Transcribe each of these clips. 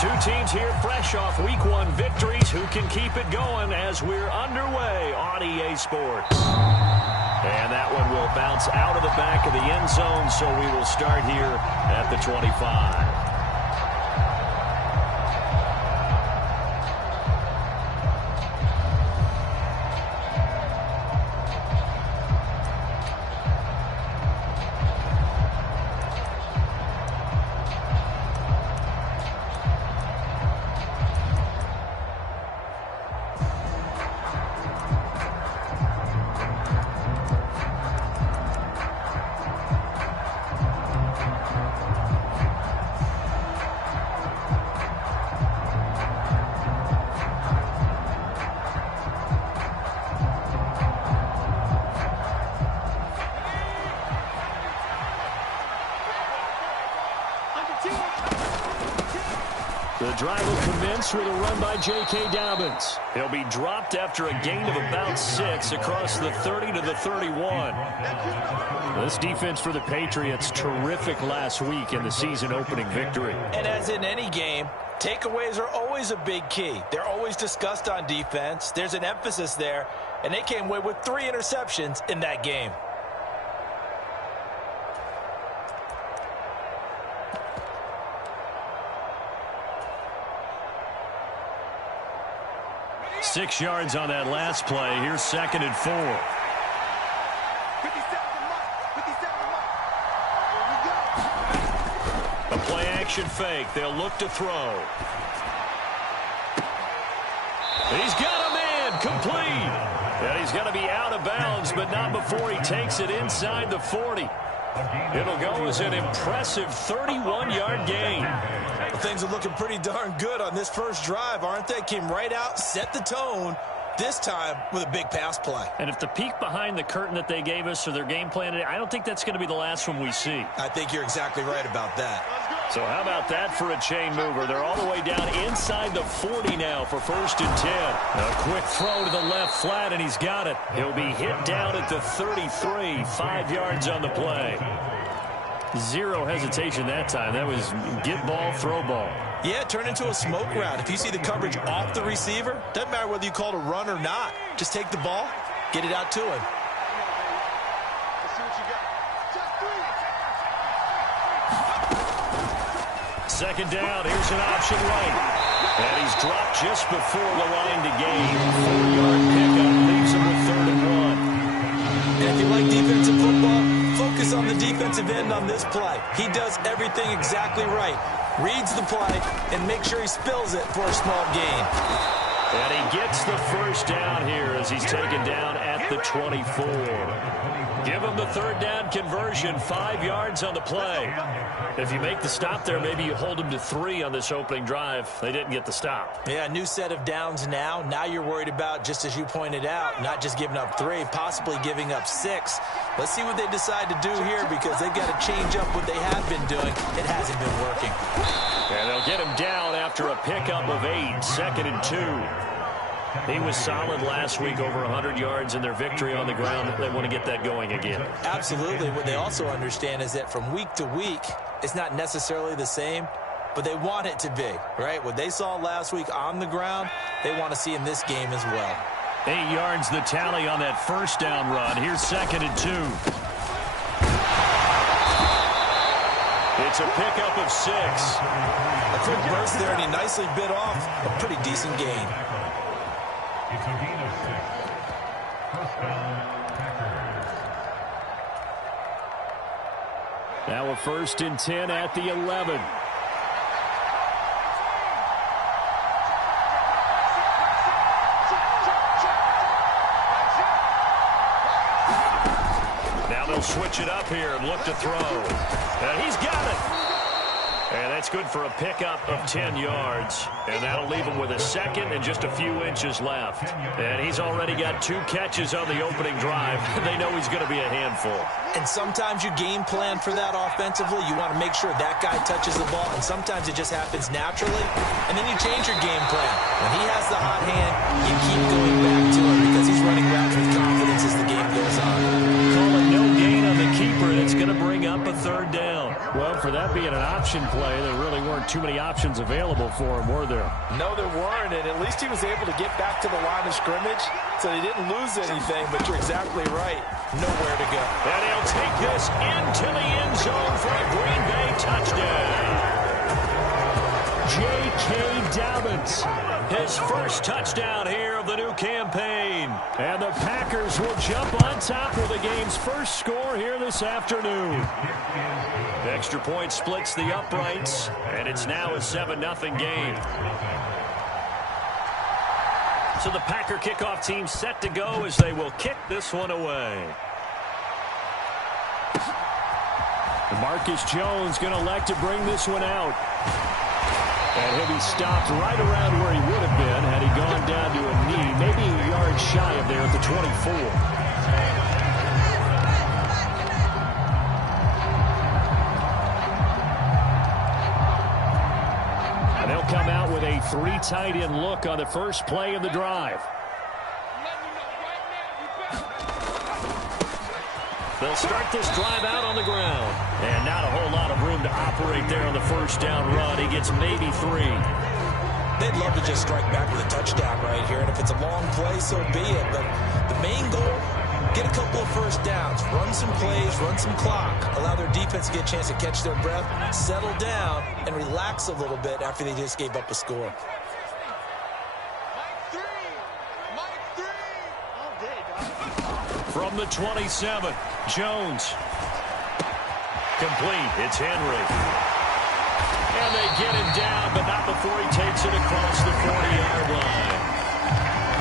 Two teams here fresh off Week 1 victories. Who can keep it going as we're underway on EA Sports? And that one will bounce out of the back of the end zone, so we will start here at the 25. The drive will commence with a run by J.K. Dobbins. He'll be dropped after a gain of about 6 across the 30 to the 31. This defense for the Patriots, terrific last week in the season-opening victory. And as in any game, takeaways are always a big key. They're always discussed on defense. There's an emphasis there, and they came away with 3 interceptions in that game. Six yards on that last play. Here's 2nd and 4. A play-action fake. They'll look to throw. He's got a man complete. And he's going to be out of bounds, but not before he takes it inside the 40. It'll go as an impressive 31-yard gain. Well, things are looking pretty darn good on this first drive, aren't they? Came right out, set the tone, this time with a big pass play. And if the peek behind the curtain that they gave us or their game plan, I don't think that's going to be the last one we see. I think you're exactly right about that. So how about that for a chain mover? They're all the way down inside the 40 now for 1st and 10. A quick throw to the left flat, and he's got it. He'll be hit down at the 33, 5 yards on the play. Zero hesitation that time. That was get ball, throw ball. Yeah, turn into a smoke route. If you see the coverage off the receiver, doesn't matter whether you call it a run or not. Just take the ball, get it out to him. Second down, here's an option right. And he's dropped just before the line to gain. 4-yard pickup leaves him with 3rd and 1. And if you like defensive football, focus on the defensive end on this play. He does everything exactly right. Reads the play and makes sure he spills it for a small gain. And he gets the first down here as he's taken down at the 24. Give him the 3rd down conversion, 5 yards on the play. If you make the stop there, maybe you hold him to 3 on this opening drive. They didn't get the stop. Yeah, new set of downs now. Now you're worried about, just as you pointed out, not just giving up 3, possibly giving up 6. Let's see what they decide to do here because they've got to change up what they have been doing. It hasn't been working. And they'll get him down after a pickup of 8, 2nd and 2. He was solid last week, over 100 yards in their victory on the ground. They want to get that going again. Absolutely. What they also understand is that from week to week, it's not necessarily the same, but they want it to be, right? What they saw last week on the ground, they want to see in this game as well. 8 yards the tally on that first down run. Here's 2nd and 2. It's a pickup of 6. A quick burst there, and he nicely bit off a pretty decent gain. It's a gain of 6. First down, Packers. Now a 1st and 10 at the 11. Now they'll switch it up here and look to throw. And he's got it. And that's good for a pickup of 10 yards. And that'll leave him with a 2nd and just a few inches left. And he's already got 2 catches on the opening drive. They know he's going to be a handful. And sometimes you game plan for that offensively. You want to make sure that guy touches the ball. And sometimes it just happens naturally. And then you change your game plan. When he has the hot hand, you keep going back to him because he's running routes with confidence as the game goes on. Call it no gain on the keeper, and it's going to bring up a 3rd down. Well, for for that being an option play. There really weren't too many options available for him, were there? No, there weren't, and at least he was able to get back to the line of scrimmage, so they didn't lose anything, but you're exactly right. Nowhere to go. And he'll take this into the end zone for a Green Bay touchdown. J.K. Dobbins, his first touchdown here of the new campaign. And the Packers will jump on top of the game's first score here this afternoon. The extra point splits the uprights, and it's now a 7-0 game. So the Packer kickoff team set to go as they will kick this one away. Marcus Jones going to elect to bring this one out. And he'll be stopped right around where he would have been had he gone down to a knee, maybe a yard shy of there at the 24. And they'll come out with a 3 tight end look on the first play of the drive. They'll start this drive out on the ground. And not a whole lot of room to operate there on the first down run. He gets maybe 3. They'd love to just strike back with a touchdown right here. And if it's a long play, so be it. But the main goal, get a couple of first downs. Run some plays, run some clock. Allow their defense to get a chance to catch their breath, settle down, and relax a little bit after they just gave up a score. From the 27, Jones. Complete. It's Henry. And they get him down, but not before he takes it across the 40-yard line.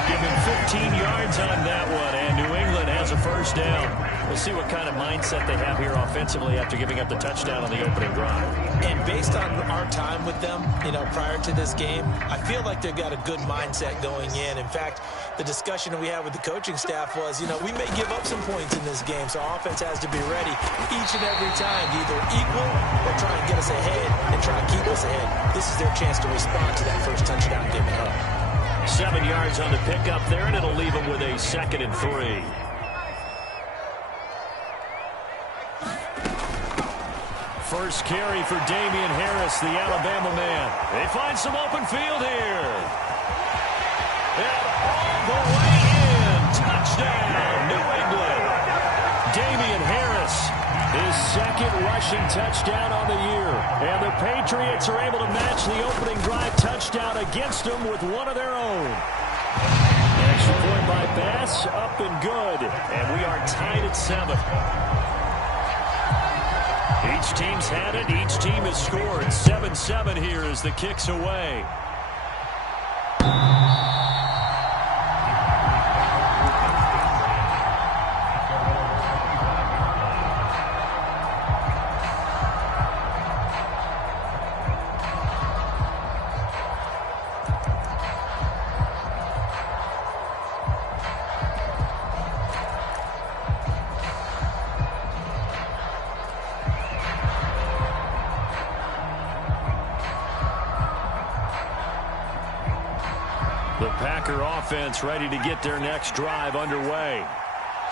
Give him 15 yards on that one, and New England has a first down. We'll see what kind of mindset they have here offensively after giving up the touchdown on the opening drive. And based on our time with them, prior to this game, I feel like they've got a good mindset going in. In fact, the discussion that we had with the coaching staff was, we may give up some points in this game, so our offense has to be ready each and every time to either equal or try and get us ahead and try and keep us ahead. This is their chance to respond to that first touchdown given up. 7 yards on the pickup there, and it'll leave him with a 2nd and 3. First carry for Damian Harris, the Alabama man. They find some open field here. And all the way in. Touchdown, New England. Damian Harris, his 2nd rushing touchdown on the year. And the Patriots are able to match the opening drive touchdown against them with one of their own. Extra point by Bass, up and good. And we are tied at 7. Each team's had it. Each team has scored. 7-7 here as the kick's away. The Packer offense ready to get their next drive underway.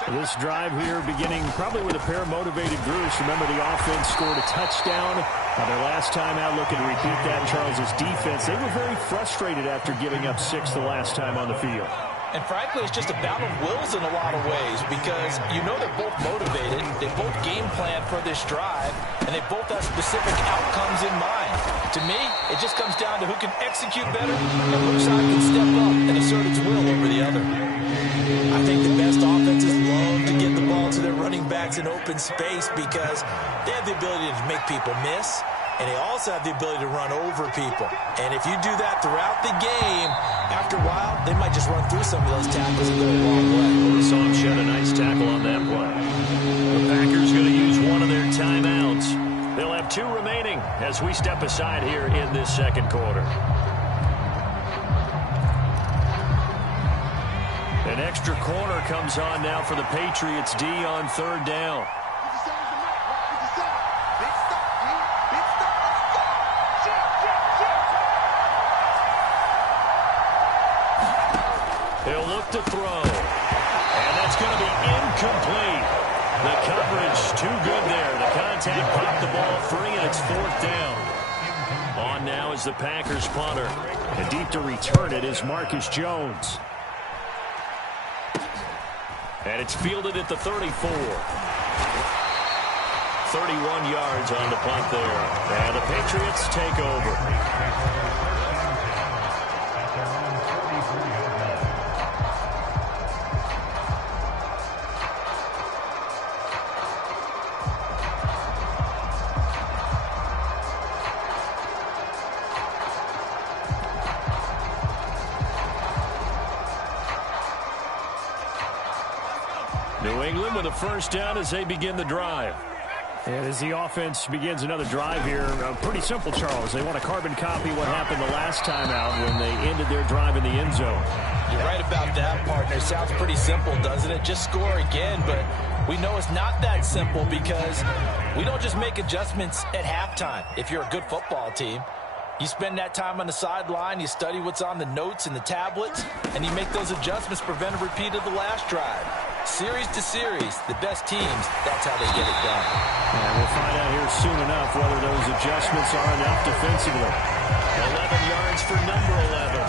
This drive here beginning probably with a pair of motivated groups. Remember, the offense scored a touchdown their last time out. Looking to repeat that. Charles's defense, they were very frustrated after giving up 6 the last time on the field. And frankly, it's just a battle of wills in a lot of ways because they're both motivated. They both game plan for this drive, and they both have specific outcomes in mind. To me, it just comes down to who can execute better and which side can step up and assert its will over the other. I think the best offenses love to get the ball to their running backs in open space because they have the ability to make people miss, and they also have the ability to run over people. And if you do that throughout the game, after a while, they might just run through some of those tackles and go a long way. We saw him shed a nice tackle on that play. The Packers going to use one of their timeouts. They'll have 2 remaining as we step aside here in this second quarter. An extra corner comes on now for the Patriots D on 3rd down. He'll look to throw. And that's going to be incomplete. The coverage too good there. The contact popped the ball free, and it's 4th down. On now is the Packers punter. And deep to return it is Marcus Jones. And it's fielded at the 34. 31 yards on the punt there. And the Patriots take over. New England with a first down as they begin the drive. And as the offense begins another drive here, pretty simple, Charles. They want to carbon copy what happened the last time out when they ended their drive in the end zone. You're right about that, partner. Sounds pretty simple, doesn't it? Just score again, but we know it's not that simple because we don't just make adjustments at halftime. If you're a good football team, you spend that time on the sideline, you study what's on the notes and the tablets, and you make those adjustments, prevent a repeat of the last drive. Series to series, the best teams, that's how they get it done. And we'll find out here soon enough whether those adjustments are enough defensively. 11 yards for number 11.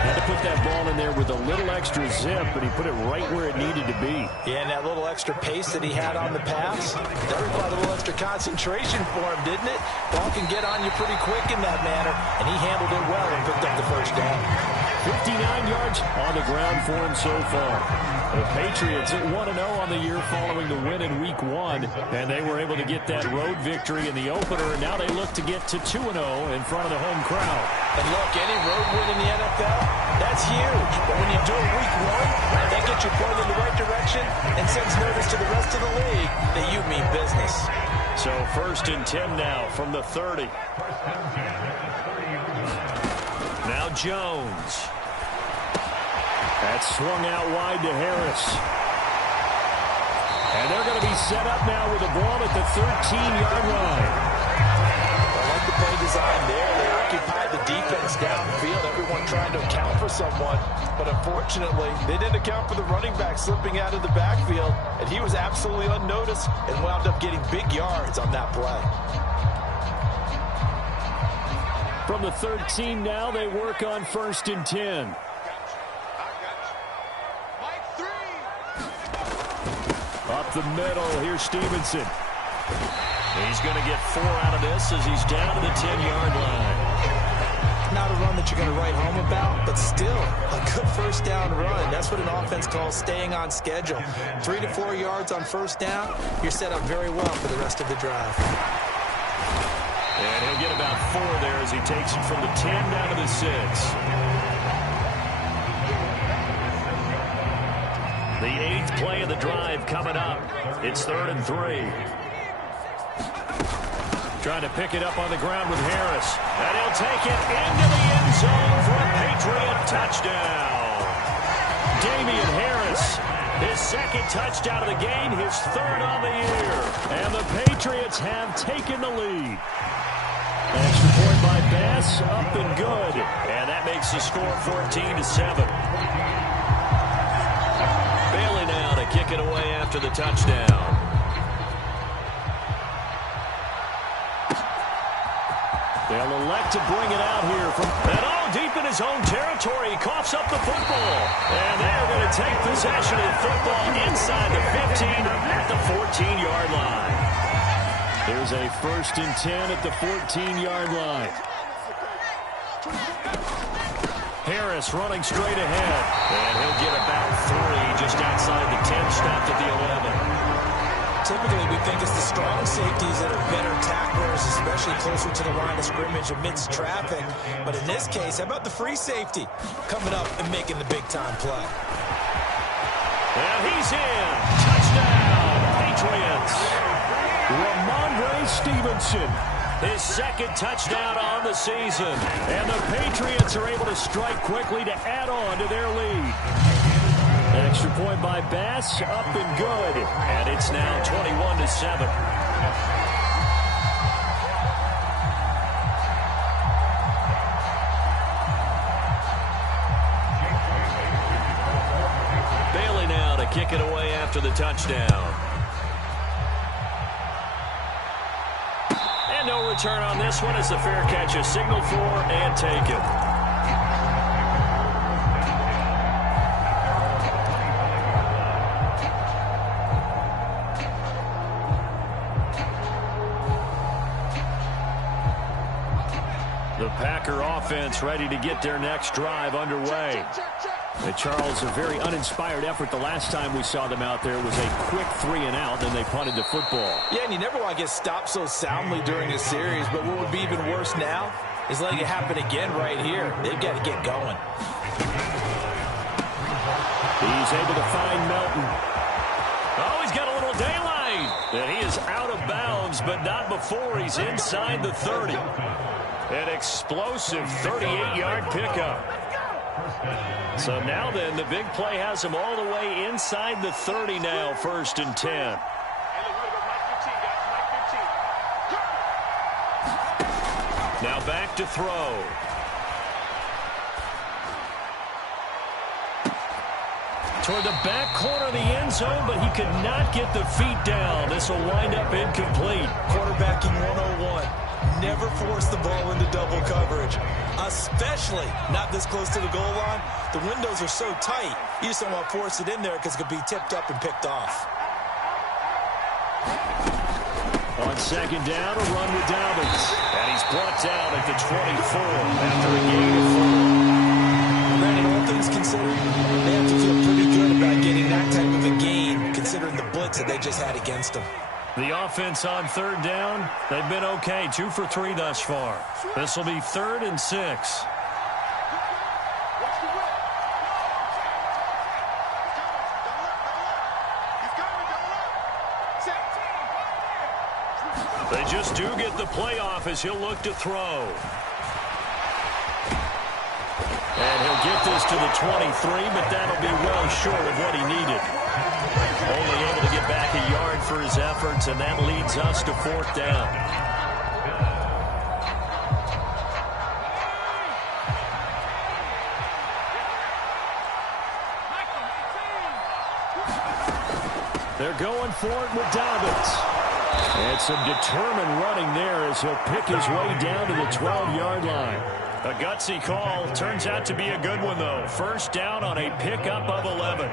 Had to put that ball in there with a little extra zip, but he put it right where it needed to be. Yeah, and that little extra pace that he had on the pass, that required a little extra concentration for him, didn't it? Ball can get on you pretty quick in that manner, and he handled it well and picked up the first down. 59 yards on the ground for him so far. The Patriots at 1-0 on the year following the win in Week 1, and they were able to get that road victory in the opener, and now they look to get to 2-0 in front of the home crowd. And look, any road win in the NFL, that's huge. But when you do it Week 1, that gets you pointed in the right direction and sends notice to the rest of the league that you mean business. So 1st and 10 now from the 30. Now Jones. That's swung out wide to Harris. And they're going to be set up now with the ball at the 13-yard line. I like the play design there. They occupied the defense downfield, everyone trying to account for someone. But unfortunately, they didn't account for the running back slipping out of the backfield. And he was absolutely unnoticed and wound up getting big yards on that play. From the 13 now, they work on 1st and 10. Up the middle, here's Stevenson. He's going to get 4 out of this as he's down to the 10-yard line. Not a run that you're going to write home about, but still a good first down run. That's what an offense calls staying on schedule. 3 to 4 yards on first down, you're set up very well for the rest of the drive. And he'll get about 4 there as he takes it from the 10 down to the 6. The 8th play of the drive coming up. It's 3rd and 3. Trying to pick it up on the ground with Harris. And he'll take it into the end zone for a Patriot touchdown. Damian Harris, his 2nd touchdown of the game, his 3rd on the year. And the Patriots have taken the lead. Extra point by Bass, up and good. And that makes the score 14-7. Bailey now to kick it away after the touchdown. They'll elect to bring it out here from deep in his own territory. He coughs up the football. And they're going to take possession of the football inside the 15 at the 14-yard line. There's a 1st and 10 at the 14-yard line. Harris running straight ahead. And he'll get about 3 just outside the 10, stopped at the 11. Typically, we think it's the strong safeties that are better tacklers, especially closer to the line of scrimmage amidst traffic. But in this case, how about the free safety coming up and making the big-time play? And he's in. Touchdown, Patriots. Ramondre Stevenson, his 2nd touchdown on the season. And the Patriots are able to strike quickly to add on to their lead. Extra point by Bass, up and good. And it's now 21-7. Bailey now to kick it away after the touchdown. return on this one as the fair catch is signaled for and taken. The Packer offense ready to get their next drive underway. And Charles, a very uninspired effort the last time we saw them out there. It was a quick 3-and-out, and they punted the football. Yeah, and you never want to get stopped so soundly during a series, but what would be even worse now is letting it happen again right here. They've got to get going. He's able to find Melton. Oh, he's got a little daylight. And he is out of bounds, but not before he's inside the 30. An explosive 38-yard pickup. So now then, the big play has him all the way inside the 30 now, 1st and 10. Now back to throw. Toward the back corner of the end zone, but he could not get the feet down. This will wind up incomplete. Quarterbacking 101. Never force the ball into double coverage, especially not this close to the goal line. The windows are so tight, you just don't want to force it in there because it could be tipped up and picked off. On 2nd down, a run with Dobbins. And he's brought down at the 24 after a gain of 4. Randy, all things considered, they have to feel pretty good about getting that type of a gain, considering the blitz that they just had against them. The offense on 3rd down, they've been okay, 2 for 3 thus far. This will be 3rd and 6. They just do get the playoff as he'll look to throw. And he'll get this to the 23, but that'll be well short of what he needed. Only able to get back a yard for his efforts, and that leads us to 4th down. They're going for it with Dobbins. And some determined running there as he'll pick his way down to the 12-yard line. A gutsy call. Turns out to be a good one, though. 1st down on a pickup of 11.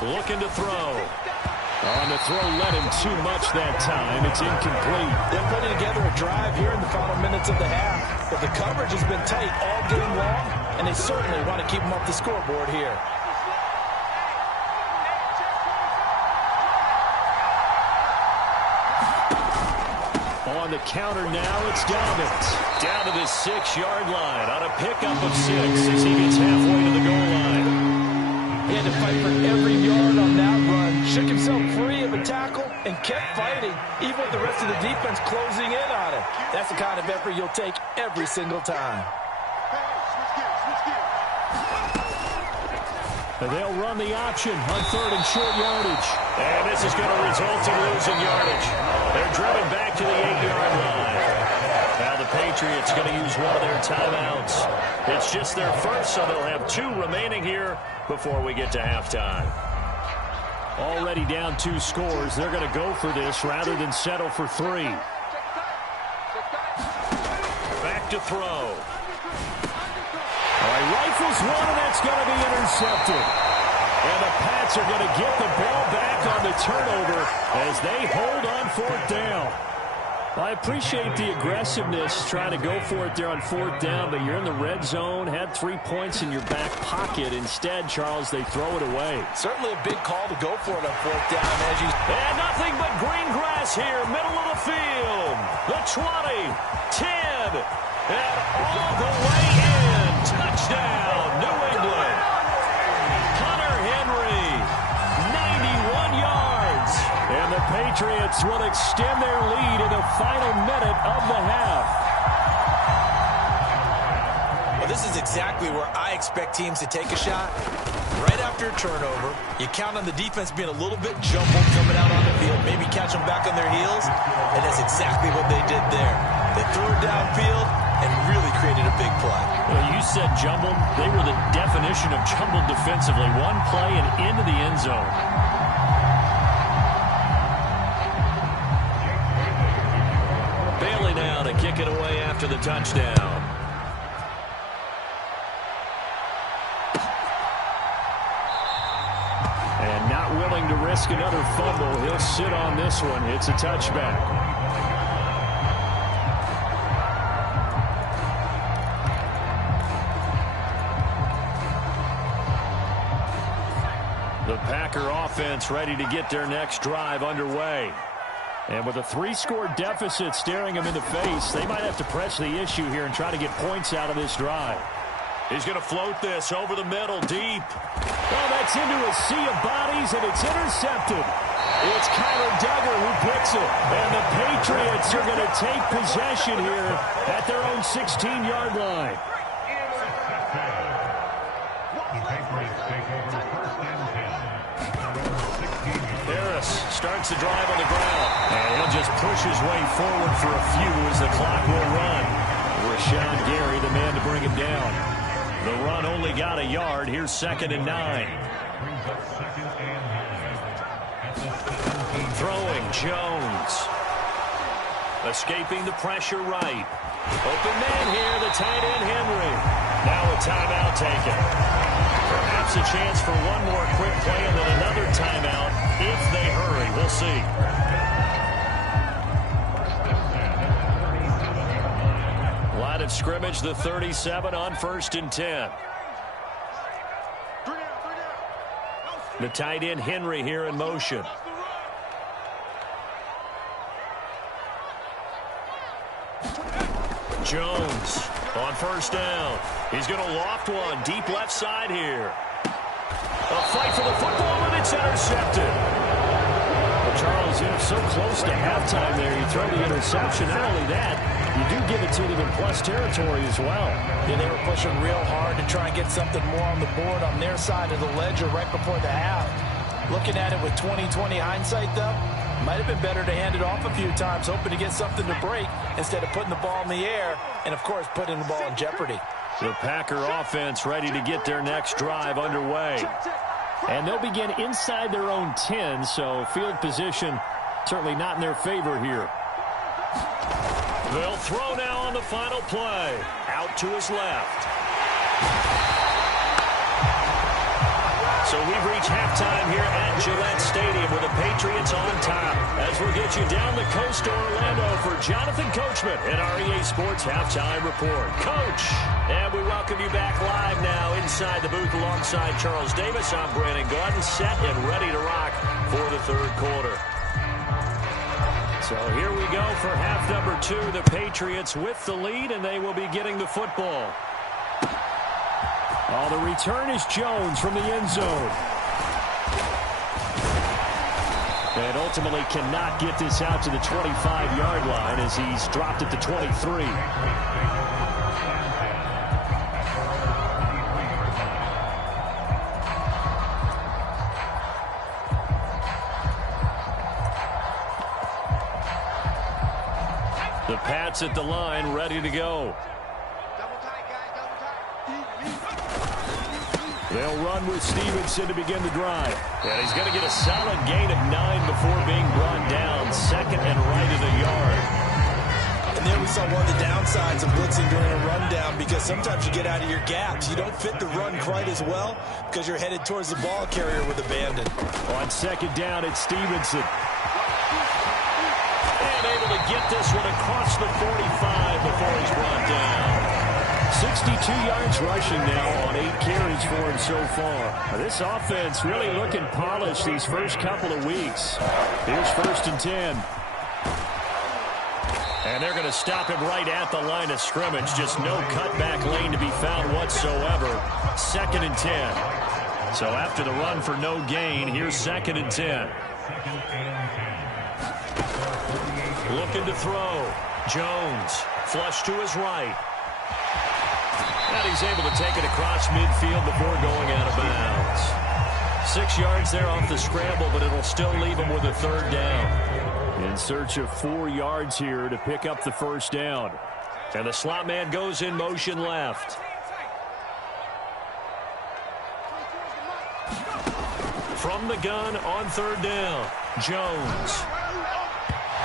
Looking to throw. On the throw, let him too much that time. It's incomplete. They're putting together a drive here in the final minutes of the half. But the coverage has been tight all game long, and they certainly want to keep them off the scoreboard here. On the counter now, it's Dobbins. Down to the 6-yard line on a pickup of 6 as he gets halfway to the goal line. He had to fight for every yard on that run. Shook himself free of a tackle and kept fighting, even with the rest of the defense closing in on him. That's the kind of effort you'll take every single time. And they'll run the option on 3rd and short yardage. And this is going to result in losing yardage. They're driven back to the 8-yard line. Now the Patriots going to use one of their timeouts. It's just their first, so they'll have 2 remaining here before we get to halftime. Already down 2 scores. They're going to go for this rather than settle for 3. Back to throw. All right, rifles one, and that's going to be intercepted. And the Pats are going to get the ball back on the turnover as they hold on 4th down. I appreciate the aggressiveness trying to go for it there on 4th down, but you're in the red zone, had 3 points in your back pocket. Instead, Charles, they throw it away. Certainly a big call to go for it on 4th down. And nothing but green grass here, middle of the field. The 20, 10, and all the way in. Touchdown, New England. Hunter Henry, 91 yards. And the Patriots will extend their lead in the final minute of the half. Well, this is exactly where I expect teams to take a shot. Right after a turnover, you count on the defense being a little bit jumbled coming out on the field, maybe catch them back on their heels, and that's exactly what they did there. They threw it downfield, and really created a big play. Well, you said jumbled. They were the definition of jumbled defensively. One play and into the end zone. Bailey now to kick it away after the touchdown. And not willing to risk another fumble. He'll sit on this one. It's a touchback. The Packer offense ready to get their next drive underway. And with a 3-score deficit staring them in the face, they might have to press the issue here and try to get points out of this drive. He's going to float this over the middle, deep. Oh, that's into a sea of bodies, and it's intercepted. It's Kyler Duggar who picks it. And the Patriots are going to take possession here at their own 16-yard line. Harris starts the drive on the ground. And he'll just push his way forward for a few as the clock will run. Rashawn Gary, the man to bring him down. The run only got a yard. Here's 2nd and 9. Throwing, Jones. Escaping the pressure right. Open man here, the tight end Henry. Now a timeout taken. Perhaps a chance for one more quick play and then another timeout if they hurry. We'll see. Line of scrimmage, the 37 on 1st and 10. The tight end Henry here in motion. Jones on 1st down. He's going to loft one deep left side here. A fight for the football, and it's intercepted. Well, Charles, you're so close to halftime there. You throw the interception. Not only that, you do give it to them in plus territory as well. Yeah, they were pushing real hard to try and get something more on the board on their side of the ledger right before the half. Looking at it with 20/20 hindsight, though, might have been better to hand it off a few times, hoping to get something to break instead of putting the ball in the air and, of course, putting the ball in jeopardy. The Packer offense ready to get their next drive underway. And they'll begin inside their own 10, so field position certainly not in their favor here. They'll throw now on the final play. Out to his left. So we've reached halftime here at Gillette Stadium with the Patriots on top. As we'll get you down the coast to Orlando for Jonathan Coachman in our EA Sports Halftime Report. Coach, and we welcome you back live now inside the booth alongside Charles Davis. I'm Brandon Gordon, set and ready to rock for the 3rd quarter. So here we go for half number 2. The Patriots with the lead, and they will be getting the football. Oh, the return is Jones from the end zone. And ultimately cannot get this out to the 25-yard line as he's dropped at the 23. The Pats at the line, ready to go. They'll run with Stevenson to begin the drive. And he's going to get a solid gain of 9 before being brought down. 2nd and right of the yard. And there we saw one of the downsides of blitzing during a rundown, because sometimes you get out of your gaps. You don't fit the run quite as well because you're headed towards the ball carrier with abandon. On 2nd down, it's Stevenson. And able to get this one across the 45 before he's brought down. 62 yards rushing now on 8 carries for him so far. This offense really looking polished these first couple of weeks. Here's 1st and 10. And they're going to stop him right at the line of scrimmage. Just no cutback lane to be found whatsoever. 2nd and 10. So after the run for no gain, here's 2nd and 10. Looking to throw. Jones, flush to his right. And he's able to take it across midfield before going out of bounds. 6 yards there off the scramble, but it'll still leave him with a 3rd down. In search of 4 yards here to pick up the 1st down. And the slot man goes in motion left. From the gun on third down, Jones.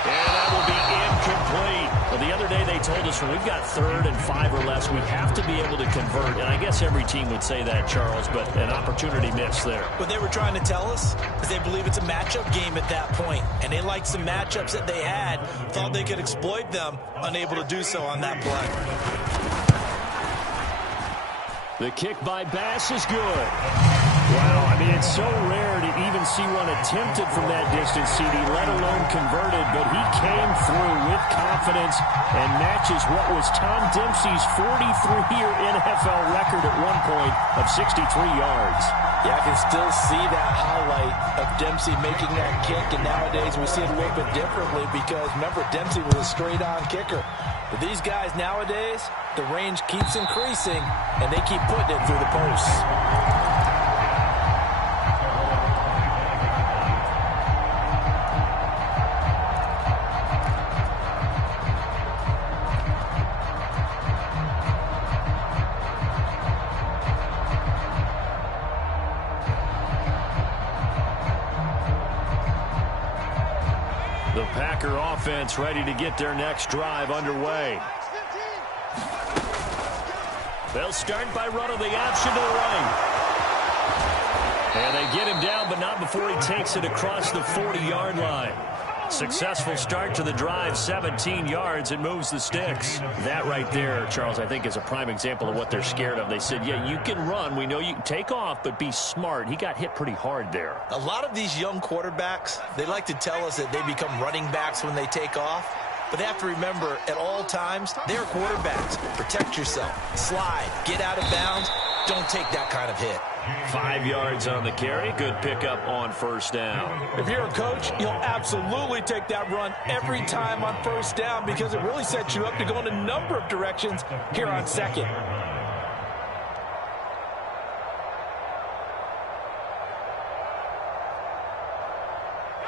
And that will be incomplete. Well, the other day they told us when we've got 3rd and 5 or less, we have to be able to convert. And I guess every team would say that, Charles, but an opportunity missed there. What they were trying to tell us is they believe it's a matchup game at that point. And they liked some matchups that they had, thought they could exploit them, unable to do so on that play. The kick by Bass is good. Wow, I mean, it's so rare to even see one attempted from that distance, CD, let alone converted, but he came through with confidence and matches what was Tom Dempsey's 43-year NFL record at one point of 63 yards. Yeah, I can still see that highlight of Dempsey making that kick, and nowadays we see it a little bit differently because, remember, Dempsey was a straight-on kicker. But these guys nowadays, the range keeps increasing, and they keep putting it through the posts. The Packer offense ready to get their next drive underway. They'll start by running the option to the right. And they get him down, but not before he takes it across the 40-yard line. Successful start to the drive, 17 yards, and moves the sticks. That right there, Charles, I think is a prime example of what they're scared of. They said, yeah, you can run. We know you can take off, but be smart. He got hit pretty hard there. A lot of these young quarterbacks, they like to tell us that they become running backs when they take off. But they have to remember, at all times, they're quarterbacks. Protect yourself. Slide. Get out of bounds. Don't take that kind of hit. 5 yards on the carry. Good pickup on first down. If you're a coach, you'll absolutely take that run every time on first down because it really sets you up to go in a number of directions here on second.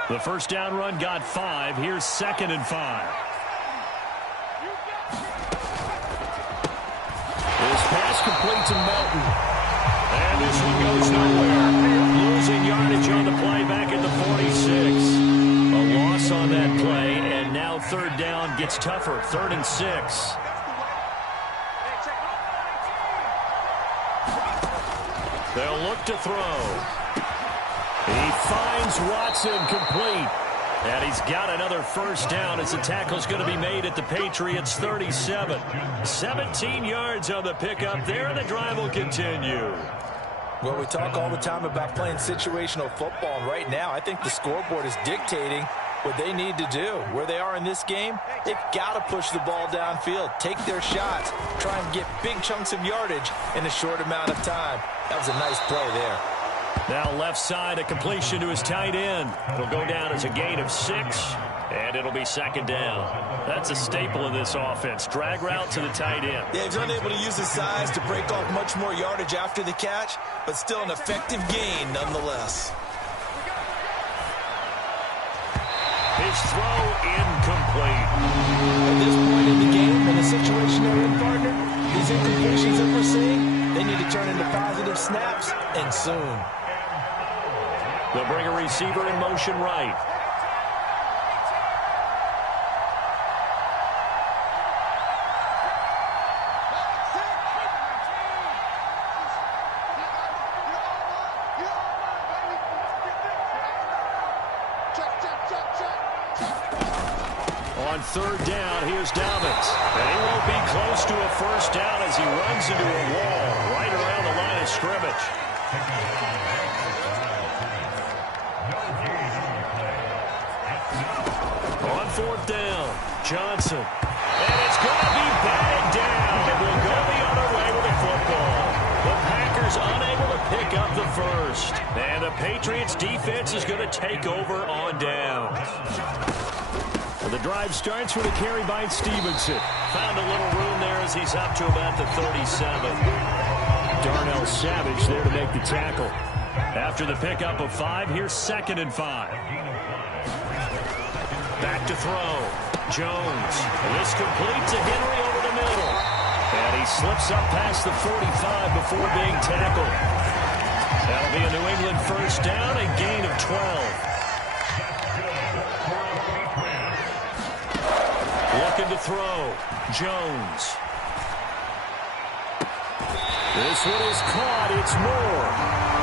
The first down run got 5. Here's 2nd and 5. This pass complete to Melton. And this one goes nowhere. Losing yardage on the play back at the 46. A loss on that play, and now third down gets tougher. 3rd and 6. They'll look to throw. He finds Watson complete. And he's got another first down as the tackle's going to be made at the Patriots 37. 17 yards on the pickup there, and the drive will continue. Well, we talk all the time about playing situational football, and right now I think the scoreboard is dictating what they need to do. Where they are in this game, they've got to push the ball downfield, take their shots, try and get big chunks of yardage in a short amount of time. That was a nice play there. Now left side, a completion to his tight end. It'll go down as a gain of 6, and it'll be 2nd down. That's a staple of this offense. Drag route to the tight end. Yeah, he's unable to use his size to break off much more yardage after the catch, but still an effective gain nonetheless. His throw incomplete. At this point in the game, in a situation they're in, partner, these incompletions that we're seeing, they need to turn into positive snaps, and soon. They'll bring a receiver in motion right. On third down, here's Dobbins. And he won't be close to a first down as he runs into a wall right around the line of scrimmage. On 4th down, Johnson. And it's going to be batted down. It will go the other way with the football. The Packers unable to pick up the first. And the Patriots defense is going to take over on downs. The drive starts with a carry by Stevenson. Found a little room there as he's up to about the 37. Darnell Savage there to make the tackle. After the pickup of 5, here's 2nd and 5. Back to throw. Jones. This complete to Henry over the middle. slips up past the 45 before being tackled. That'll be a New England first down, a gain of 12. Looking to throw. Jones. This one is caught. It's Moore.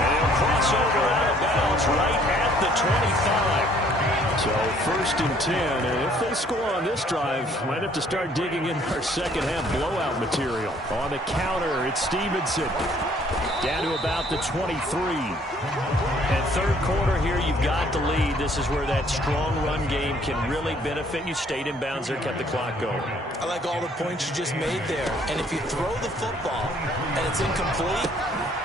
And he'll cross over out of bounds right at the 25. So first and 10, and if they score on this drive, might have to start digging in our second half blowout material. On the counter, it's Stevenson. Down to about the 23. And third quarter here, you've got the lead. This is where that strong run game can really benefit you. Stayed in bounds there, kept the clock going. I like all the points you just made there. And if you throw the football and it's incomplete,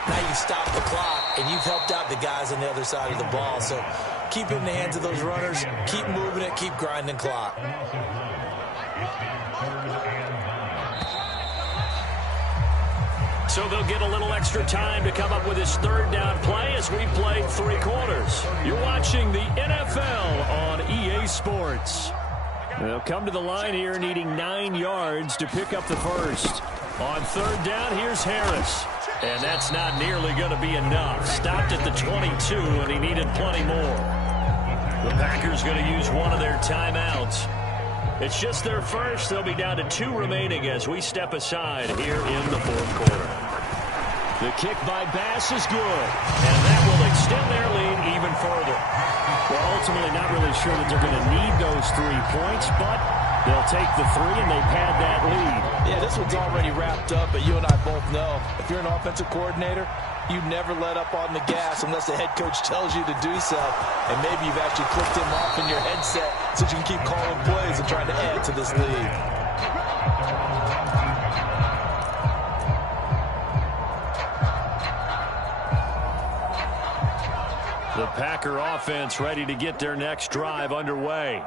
now you stop the clock, and you've helped out the guys on the other side of the ball. So keep it in the hands of those runners. Keep moving it. Keep grinding clock. So they'll get a little extra time to come up with his third down play as we play 3 quarters. You're watching the NFL on EA Sports. They'll come to the line here needing 9 yards to pick up the first. On third down, here's Harris. And that's not nearly going to be enough. Stopped at the 22, and he needed plenty more. The Packers going to use one of their timeouts. It's just their first. They'll be down to 2 remaining as we step aside here in the fourth quarter. The kick by Bass is good, and that will extend their lead even further. Well, ultimately not really sure that they're going to need those 3 points, but they'll take the 3 and they pad that lead. Yeah, this one's already wrapped up, but you and I both know if you're an offensive coordinator, you never let up on the gas unless the head coach tells you to do so. And maybe you've actually clicked him off in your headset so you can keep calling plays and trying to add to this lead. The Packer offense ready to get their next drive underway.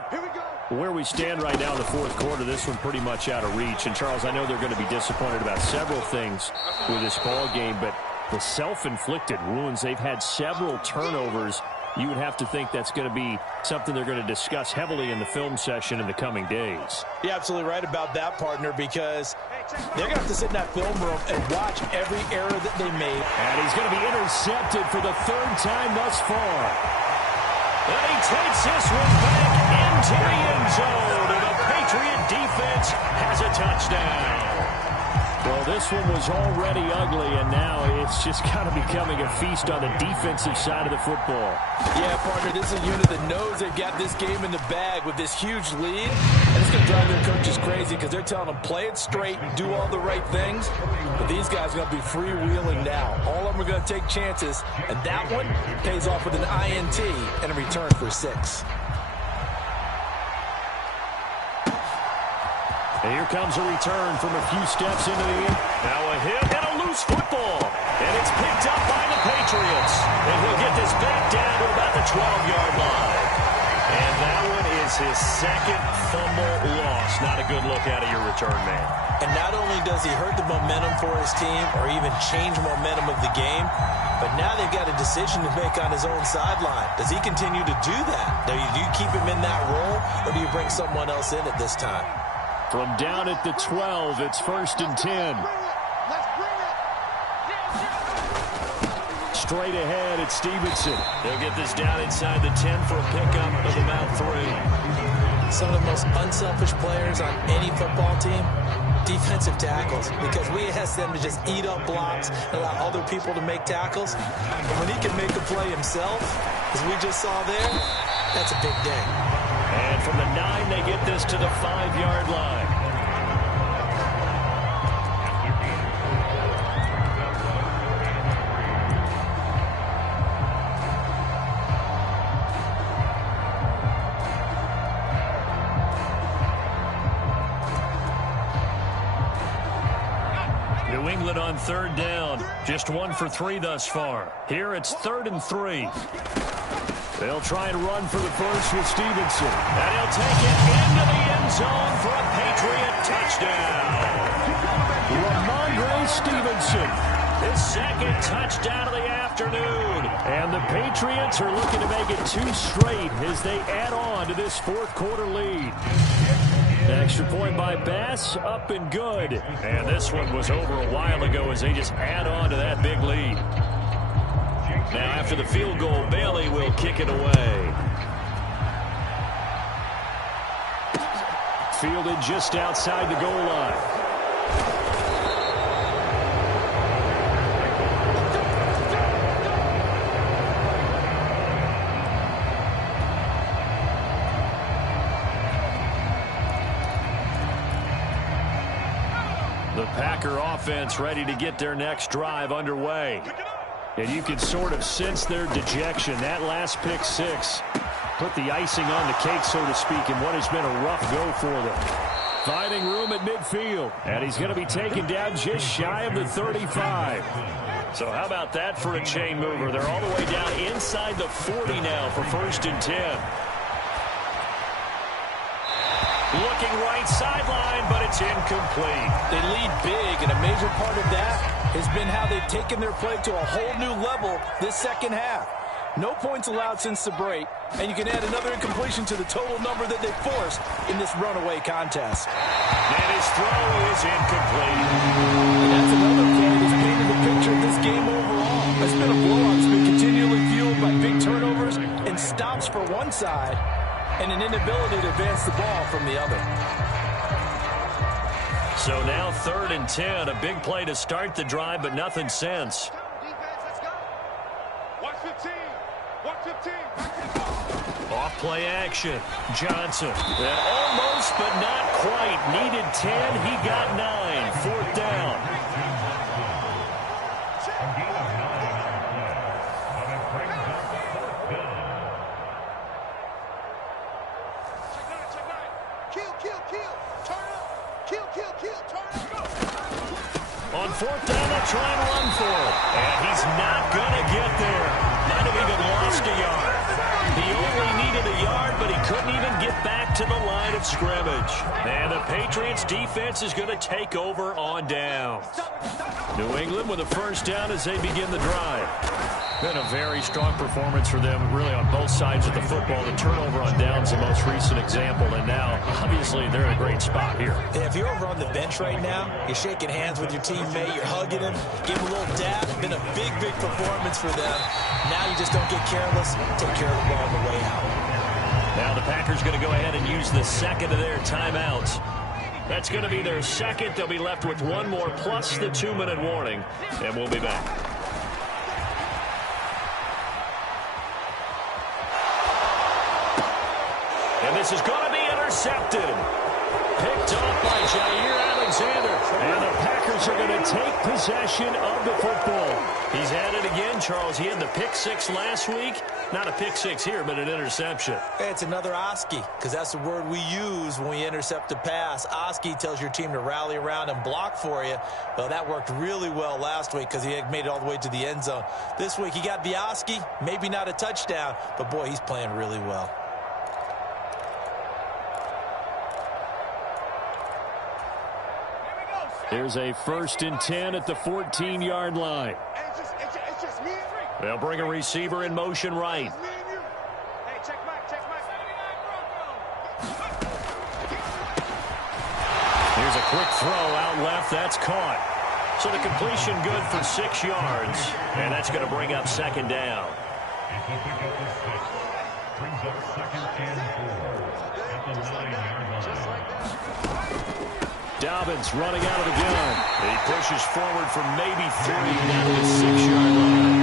Where we stand right now in the fourth quarter, this one pretty much out of reach. And, Charles, I know they're going to be disappointed about several things with this ball game, but the self-inflicted wounds, they've had several turnovers. You would have to think that's going to be something they're going to discuss heavily in the film session in the coming days. You're absolutely right about that, partner, because they're going to have to sit in that film room and watch every error that they made. And he's going to be intercepted for the 3rd time thus far. And he takes this one back into the end zone, and the Patriot defense has a touchdown. Well, this one was already ugly, and now it's just kind of becoming a feast on the defensive side of the football. Yeah, partner, this is a unit that knows they've got this game in the bag with this huge lead, and it's going to drive their coaches crazy because they're telling them play it straight, do all the right things, but these guys are going to be freewheeling now. All of them are going to take chances, and that one pays off with an INT and a return for 6. And here comes a return from a few steps into the end. Now a hit and a loose football. And it's picked up by the Patriots. And he'll get this back down to about the 12-yard line. And that one is his 2nd fumble loss. Not a good look out of your return man. And not only does he hurt the momentum for his team or even change momentum of the game, but now they've got a decision to make on his own sideline. Does he continue to do that? Do you keep him in that role, or do you bring someone else in at this time? From down at the 12, it's 1st and 10. Straight ahead, it's Stevenson. They'll get this down inside the 10 for a pickup of about 3. Some of the most unselfish players on any football team, defensive tackles, because we ask them to just eat up blocks and allow other people to make tackles. And when he can make a play himself, as we just saw there, that's a big day. And from the 9, they get this to the 5-yard line. New England on 3rd down. Just 1 for 3 thus far. Here it's 3rd and 3. They'll try and run for the first with Stevenson. And he'll take it into the end zone for a Patriot touchdown. Ramondre Stevenson, his 2nd touchdown of the afternoon. And the Patriots are looking to make it 2 straight as they add on to this 4th quarter lead. Extra point by Bass, up and good. And this one was over a while ago as they just add on to that big lead. Now after the field goal, Bailey will kick it away. Fielded just outside the goal line. The Packer offense ready to get their next drive underway. And you can sort of sense their dejection. That last pick six put the icing on the cake, so to speak, in what has been a rough go for them. Finding room at midfield. And he's going to be taken down just shy of the 35. So how about that for a chain mover? They're all the way down inside the 40 now for 1st and 10. Looking right sideline, but it's incomplete. They lead big, and a major part of that has been how they've taken their play to a whole new level this second half. No points allowed since the break, and you can add another incompletion to the total number that they forced in this runaway contest. And his throw is incomplete. And that's another play that's painted the picture of this game overall. It's been a blowout that's been continually fueled by big turnovers and stops for one side, and an inability to advance the ball from the other. So now 3rd and 10, a big play to start the drive, but nothing since. Off play action. Johnson. And almost, but not quite. Needed 10. He got 9. 4th down. On 4th down, they'll try and run for it. And he's not going to get there. Might have even lost a yard. He only needed a yard, but he couldn't even get back to the line of scrimmage. And the Patriots defense is going to take over on downs. New England with a 1st down as they begin the drive. Been a very strong performance for them, really on both sides of the football. The turnover on downs, the most recent example, and now, obviously, they're in a great spot here. Yeah, if you're over on the bench right now, you're shaking hands with your teammate, you're hugging him, give him a little dab. It's been a big, big performance for them. Now you just don't get careless, take care of the ball on the way out. Now the Packers going to go ahead and use the second of their timeouts. That's going to be their second. They'll be left with one more plus the 2-minute warning, and we'll be back. And this is going to be intercepted. Picked off by Jair Alexander. And the Packers are going to take possession of the football. He's had it again, Charles. He had the pick six last week. Not a pick six here, but an interception. It's another Oski, because that's the word we use when we intercept a pass. Oski tells your team to rally around and block for you. Well, that worked really well last week because he had made it all the way to the end zone. This week he got the Oski, maybe not a touchdown, but boy, he's playing really well. There's a 1st and 10 at the 14-yard line. They'll bring a receiver in motion right. Here's a quick throw out left. That's caught. So the completion good for 6 yards. And that's going to bring up 2nd down. Brings up 2nd and 4 at the 9-yard line. Dobbins running out of the gun. He pushes forward for maybe 3 down to the 6-yard line.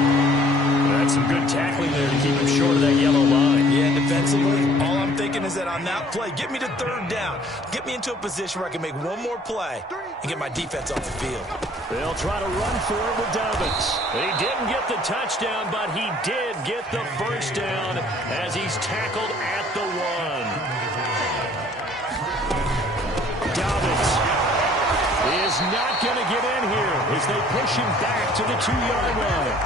That's some good tackling there to keep him short of that yellow line. Yeah, defensively, all I'm thinking is that on that play, get me to 3rd down. Get me into a position where I can make one more play and get my defense off the field. They'll try to run for it with Dobbins. He didn't get the touchdown, but he did get the 1st down as he's tackled at the 1. Dobbins is not going to get in here as they push him back to the 2-yard line.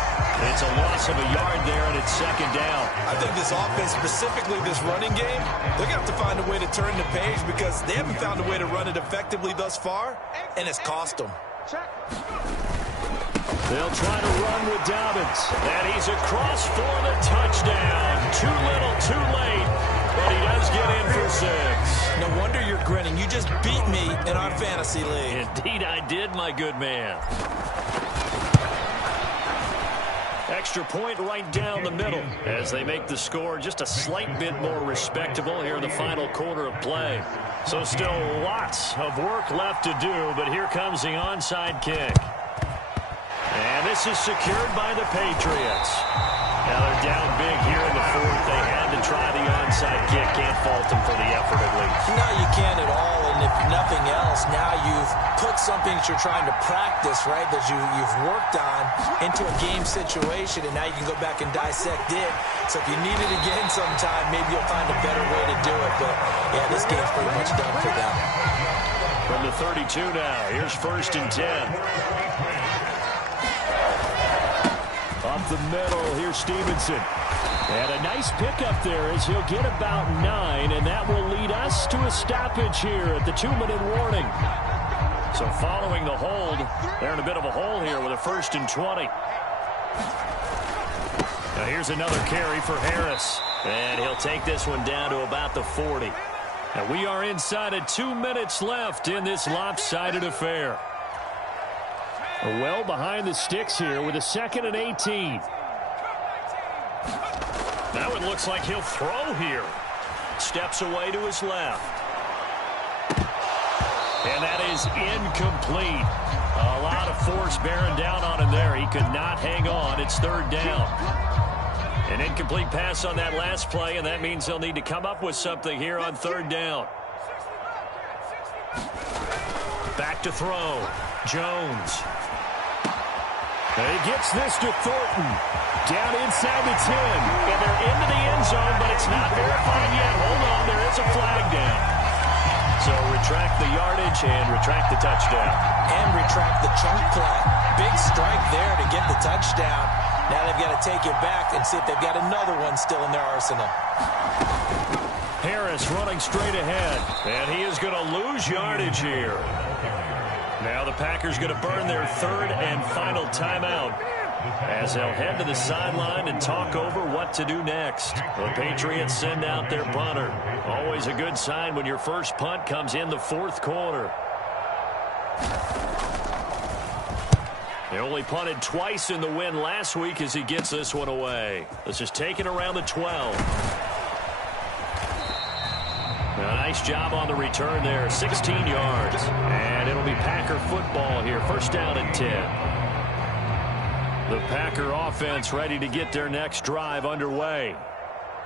It's a loss of a yard there, and it's 2nd down. I think this offense, specifically this running game, they're going to have to find a way to turn the page because they haven't found a way to run it effectively thus far, and it's cost them. They'll try to run with Dobbins, and he's across for the touchdown. Too little, too late. but he does get in for 6. No wonder you're grinning. You just beat me in our fantasy league. Indeed I did, my good man. Extra point right down the middle as they make the score just a slight bit more respectable here in the final quarter of play. So still lots of work left to do, but here comes the onside kick. And this is secured by the Patriots. Now they're down big here in the fourth. They had to try the onside kick. Can't fault them for the effort at least. No, you can't at all. And if nothing else, now you've put something that you're trying to practice, right, that you've worked on into a game situation, and now you can go back and dissect it. So if you need it again sometime, maybe you'll find a better way to do it. But, yeah, this game's pretty much done for them. From the 32 now, here's 1st and 10. Up the middle, here's Stevenson. And a nice pickup there as he'll get about 9, and that will lead us to a stoppage here at the 2-minute warning. So following the hold, they're in a bit of a hole here with a 1st and 20. Now here's another carry for Harris, and he'll take this one down to about the 40. And we are inside of 2 minutes left in this lopsided affair. Well behind the sticks here with a 2nd and 18. Now it looks like he'll throw here. Steps away to his left. And that is incomplete. A lot of force bearing down on him there. He could not hang on. It's 3rd down. An incomplete pass on that last play, and that means they'll need to come up with something here on 3rd down. Back to throw. Jones. And he gets this to Thornton. Down inside the 10. And they're into the end zone, but it's not verified yet. Hold on, there is a flag down. So retract the yardage and retract the touchdown. And retract the chunk play. Big strike there to get the touchdown. Now they've got to take it back and see if they've got another one still in their arsenal. Harris running straight ahead. And he is going to lose yardage here. Now the Packers going to burn their 3rd and final timeout as they'll head to the sideline and talk over what to do next. The Patriots send out their punter. Always a good sign when your first punt comes in the 4th quarter. They only punted twice in the win last week as he gets this one away. This is taken around the 12. A nice job on the return there, 16 yards. And it'll be Packer football here, 1st down and 10. The Packer offense ready to get their next drive underway.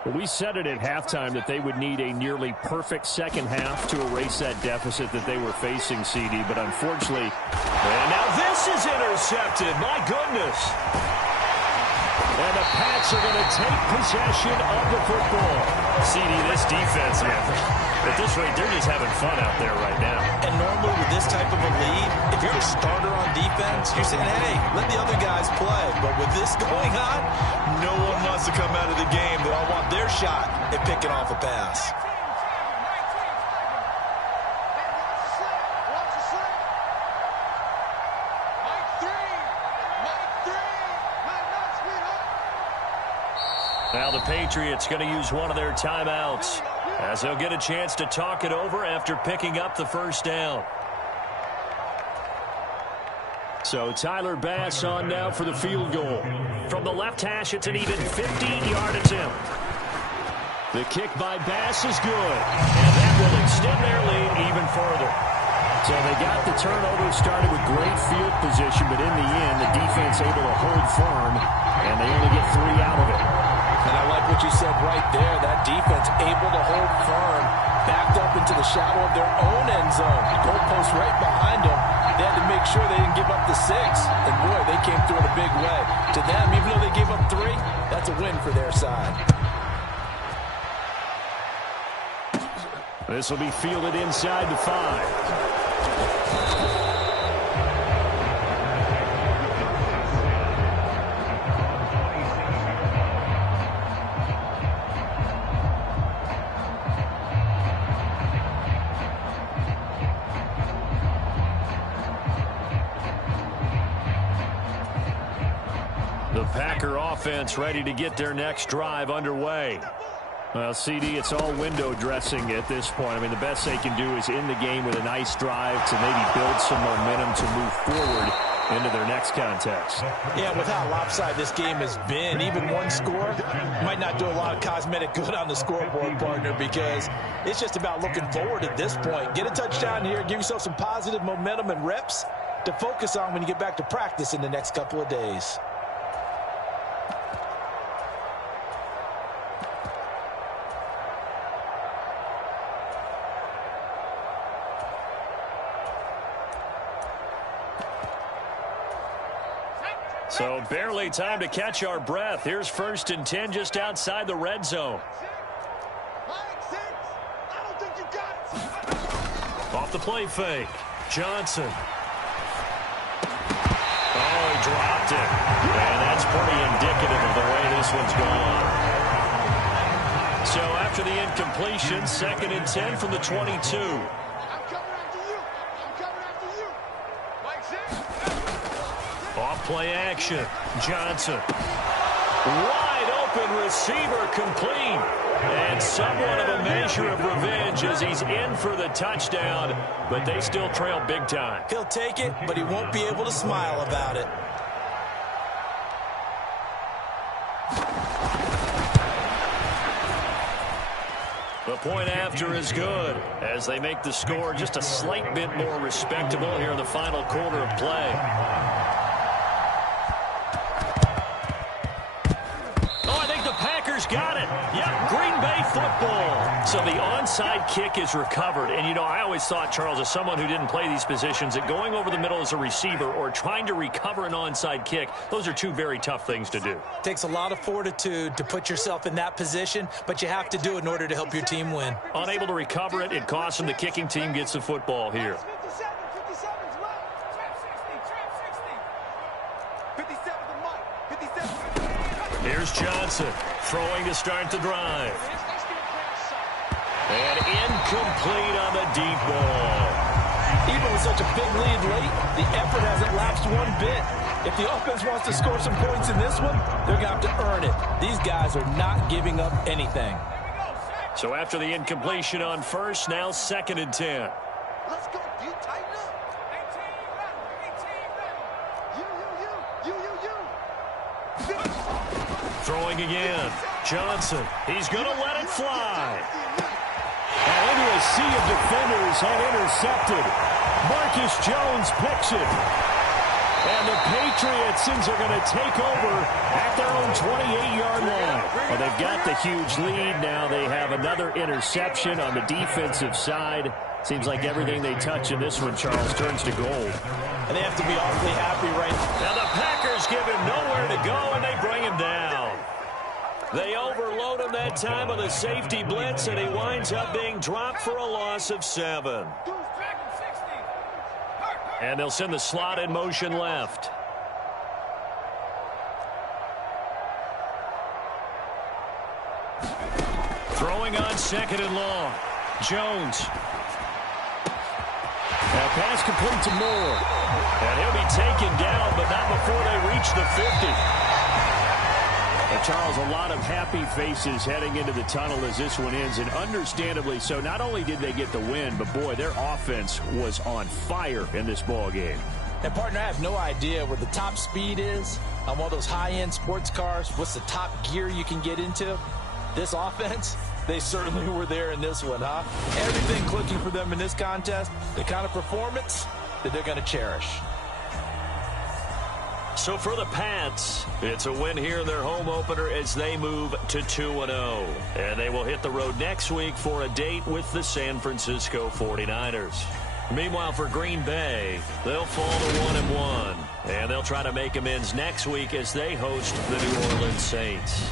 Well, we said it at halftime that they would need a nearly perfect second half to erase that deficit that they were facing, CD, but unfortunately... And now this is intercepted, my goodness. And the Pats are going to take possession of the football. CD, this defense, man, at this rate, they're just having fun out there right now. And normally with this type of a lead, if you're a starter on defense, you're saying, hey, let the other guys play. But with this going on, no one wants to come out of the game. They all want their shot at picking off a pass. Now the Patriots going to use one of their timeouts as they'll get a chance to talk it over after picking up the 1st down. So Tyler Bass on now for the field goal. From the left hash, it's an even 15-yard attempt. The kick by Bass is good. And that will extend their lead even further. So they got the turnover started with great field position, but in the end, the defense able to hold firm, and they only get 3 out of it. And I like what you said right there. That defense able to hold firm, backed up into the shadow of their own end zone. Goalpost right behind them. They had to make sure they didn't give up the 6. And boy, they came through in a big way. To them, even though they gave up 3, that's a win for their side. This will be fielded inside the 5. The Packer offense ready to get their next drive underway. Well, CD, it's all window dressing at this point. I mean, the best they can do is end the game with a nice drive to maybe build some momentum to move forward into their next contest. Yeah, with how lopsided this game has been, even one score might not do a lot of cosmetic good on the scoreboard, partner, because it's just about looking forward at this point. Get a touchdown here, give yourself some positive momentum and reps to focus on when you get back to practice in the next couple of days. So barely time to catch our breath. Here's 1st and 10 just outside the red zone. Off the play fake. Johnson. Oh, he dropped it. And that's pretty indicative of the way this one's gone. So after the incompletion, 2nd and 10 from the 22. Off-play action. Johnson. Wide open receiver complete. And somewhat of a measure of revenge as he's in for the touchdown, but they still trail big time. He'll take it, but he won't be able to smile about it. The point after is good as they make the score just a slight bit more respectable here in the final quarter of play. Got it. Yep, Green Bay football. So the onside kick is recovered. And, you know, I always thought, Charles, as someone who didn't play these positions, that going over the middle as a receiver or trying to recover an onside kick, those are two very tough things to do. Takes a lot of fortitude to put yourself in that position, but you have to do it in order to help your team win. Unable to recover it, it costs them. The kicking team gets the football here. Here's Johnson throwing to start the drive. And incomplete on the deep ball. Even with such a big lead late, the effort hasn't lapsed one bit. If the offense wants to score some points in this one, they're going to have to earn it. These guys are not giving up anything. So after the incompletion on 1st, now 2nd and 10. Let's go. You tighten up. 18 left. 18 left. You. Throwing again. Johnson. He's going to let it fly. And into a sea of defenders and intercepted. Marcus Jones picks it. And the Patriots are going to take over at their own 28-yard line. Well, they've got the huge lead. Now they have another interception on the defensive side. Seems like everything they touch in this one, Charles, turns to gold. And they have to be awfully happy right now. Now the Packers give him nowhere to go, and they bring him down. They overload him that time with a safety blitz, and he winds up being dropped for a loss of 7. And they'll send the slot in motion left. Throwing on 2nd and long. Jones. Now pass complete to Moore. And he'll be taken down, but not before they reach the 50. And Charles, a lot of happy faces heading into the tunnel as this one ends, and understandably so. Not only did they get the win, but boy, their offense was on fire in this ball game. And partner, I have no idea where the top speed is on one of those high-end sports cars. What's the top gear you can get into? This offense, they certainly were there in this one, huh? Everything clicking for them in this contest, the kind of performance that they're going to cherish. So for the Pats, it's a win here in their home opener as they move to 2-0. And they will hit the road next week for a date with the San Francisco 49ers. Meanwhile, for Green Bay, they'll fall to 1-1. And they'll try to make amends next week as they host the New Orleans Saints.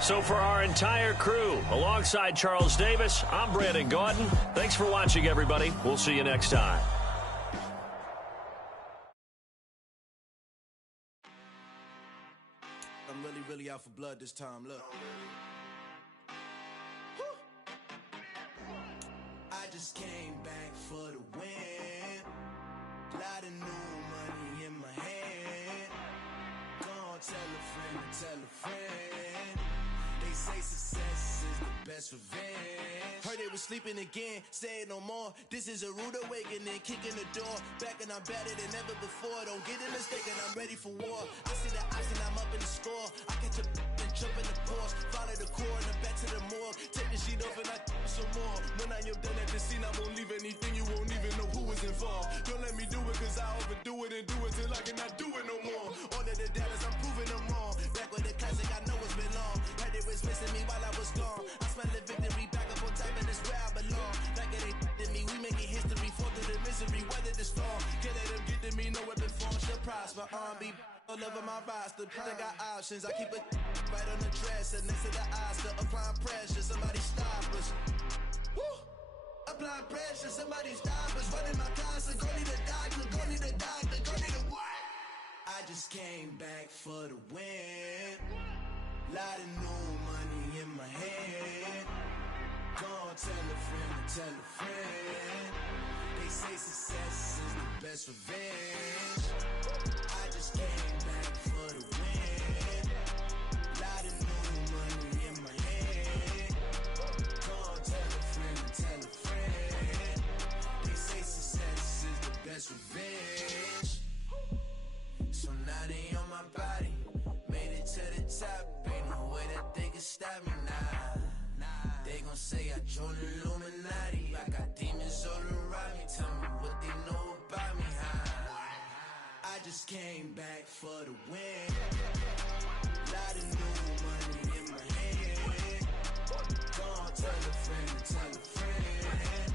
So for our entire crew, alongside Charles Davis, I'm Brandon Gaudin. Thanks for watching, everybody. We'll see you next time. I'm really out for blood this time. Look. I just came back for the win. Lot of new money in my hand. Gonna tell a friend to tell a friend. They say success is the best revenge. Heard they was sleeping again, say it no more. This is a rude awakening, kicking the door. Back and I'm better than ever before. Don't get it mistaken, I'm ready for war. I see the option, I'm up in the score. I catch a and jump in the course. Follow the core and the back to the morgue. Take the sheet off and I some more. When I am done at the scene, I won't leave anything. You won't even know who is involved. Don't let me do it, cause I overdo it and do it till I cannot do it no more. All of the doubters, I'm proving them wrong. Back with the classic, I know it's been long. Heard it was missing me while I was gone. I smell the victory back up on top, and it's where I belong. Like it ain't to me, we making history. Fall through the misery, weather the storm. Can't let them get to me, no weapon form shall prosper. Be all over my roster, I got options. I keep it right on the dresser, next to the Oscar. Applying pressure, somebody stop us. Woo! Applying pressure, somebody stop us. Running my closet, go need a doctor, go need a doctor, go need a what? I just came back for the win. Lot of new money in my hand. Go on, tell a friend and tell a friend. They say success is the best revenge. I just came back for the win. Lot of new money in my hand. Go on, tell a friend and tell a friend. They say success is the best revenge. So now they on my body. Made it to the top. Ain't no way that they can stop me now. They gon' say I joined the Illuminati. I got demons all around me. Tell me what they know about me, huh? I just came back for the win. Lot of new money in my hand. Go on, tell a friend and tell a friend.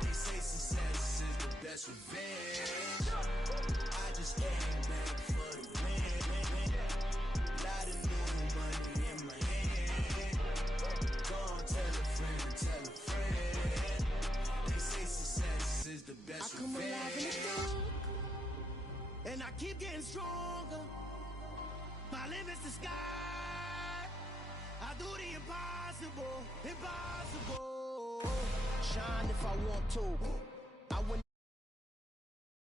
They say success is the best revenge. I just came back for the win. Lot of new money in my hand. Go on, tell a friend and tell a friend. They say success is the best revenge. I come alive in the dark, and I keep getting stronger. My limit's the sky. I do the impossible, impossible. Shine if I want to.